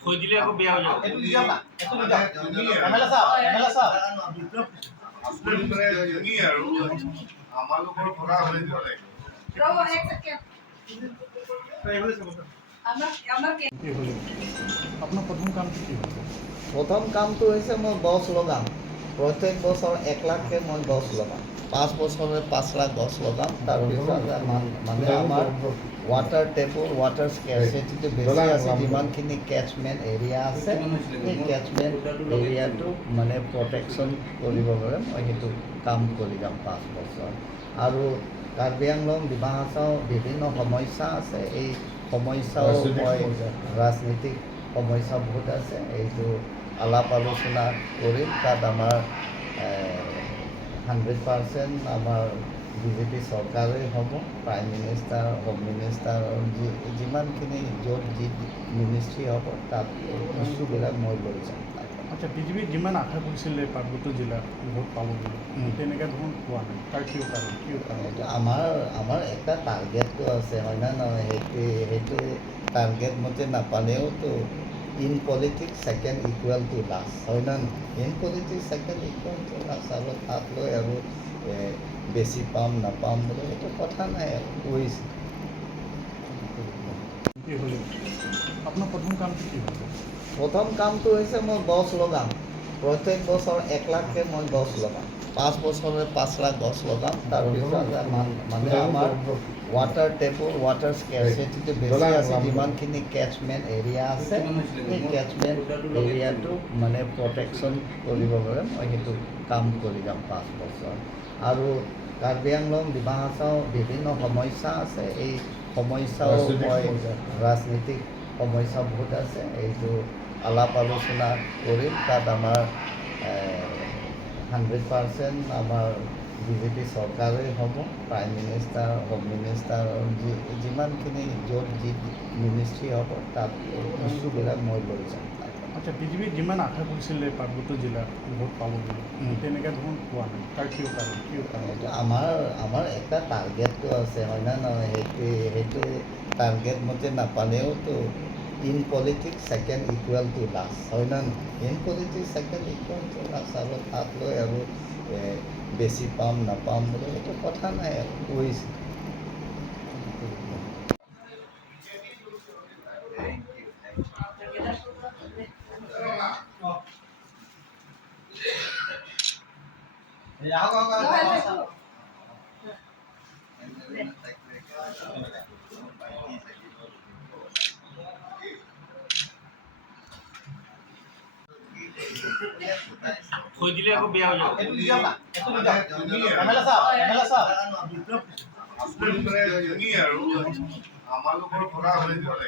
থৈ দিলে আকৌ বেয়া হৈ যাব। আমালোকৰ পৰা হৈ যাব আপোনাৰ প্ৰথম কামটো কি হ'ব? প্ৰথম কামটো হৈছে মই গছ লগাম। প্ৰত্যেক বছৰ 1 লাখকৈ মই গছ লগাম। 5 বছৰে 5 লাখ গছ লগাম। তাৰপিছত মানে আমাৰ ৱাটাৰ টেবল ৱাটাৰ স্কেৰচিটিটো বেছি আছে। যিমানখিনি কেচমেণ্ট এৰিয়া আছে সেই কেচমেণ্ট এৰিয়াটো মানে প্ৰটেকশ্যন কৰিব পাৰে। মই সেইটো কাম কৰি যাম 5 বছৰ। আৰু কাৰ্বি আংলং ডিমা হাছাও বিভিন্ন সমস্যা আছে। এই সমস্যাও মই ৰাজনীতিক সমস্যা বহুত আছে। এইটো আলাপ আলোচনা কৰিম। তাত আমাৰ 100% আমাৰ বিজেপি চৰকাৰেই হ'ব। প্ৰাইম মিনিষ্টাৰ হোম মিনিষ্টাৰ যিমানখিনি য'ত যি মিনিষ্ট্ৰী হ'ব তাত ইছ্যুবিলাক মই লৈ যাম। আচ্ছা, বিজেপিয়ে যিমান আশা কৰিছিলে পাৰ্বত্য জিলাত ভোট পাব বুলি তেনেকুৱা ধৰণৰ পোৱা নাই। তাৰ কিয় কাৰণ? আমাৰ এটা টাৰ্গেটটো আছে হয় না নহয়? সেইটো টাৰ্গেট মতে নাপালেওতো in politics second equal to last হয় না নহয়? In politics second equal to last. আৰু তাক লৈ আৰু বেছি পাম নাপাম বুলি সেইটো কথা নাই আৰু কৈছে। আপোনাৰ প্ৰথম কামটো কি হ'ব? প্ৰথম কামটো হৈছে মই গছ লগাম। প্ৰত্যেক বছৰ 1 লাখকৈ মই গছ লগাম। 5 বছৰে 5 লাখ গছ লগাম। তাৰপিছত মানে আমাৰ ৱাটাৰ টেবল ৱাটাৰ স্কেৰচিটিটো বেছি আছে। যিমানখিনি কেচমেণ্ট এৰিয়া আছে সেই কেচমেণ্ট এৰিয়াটো মানে প্ৰটেকশ্যন কৰিব পাৰে। মই সেইটো কাম কৰি যাম 5 বছৰ। আৰু কাৰ্বি আংলং ডিমা হাছাও বিভিন্ন সমস্যা আছে। এই সমস্যাও মই ৰাজনীতিক সমস্যা বহুত আছে। এইটো আলাপ আলোচনা কৰিম। তাত আমাৰ 100% আমাৰ বিজেপি চৰকাৰেই হ'ব। প্ৰাইম মিনিষ্টাৰ হোম মিনিষ্টাৰ যিমানখিনি য'ত যি মিনিষ্ট্ৰী হ'ব তাত ইছ্যুবিলাক মই লৈ যাম। আচ্ছা, বিজেপিয়ে যিমান আশা কৰিছিলে পাৰ্বত্য জিলাত ভোট পাব বুলি তেনেকুৱা ধৰণৰ পোৱা নাই। তাৰ কিয় কাৰণ? আমাৰ এটা টাৰ্গেটটো আছে হয় না নহয়? সেইটো টাৰ্গেট মতে নাপালেওতো in politics second equal to last হয় না নহয়? In politics second equal to last. আৰু তাক লৈ আৰু বেছি পাম নাপাম বুলি সেইটো কথা নাই আৰু কৈছে। থৈ দিলে আকৌ বেয়া হৈ যাব। আমালোকৰ পৰা হৈ যাব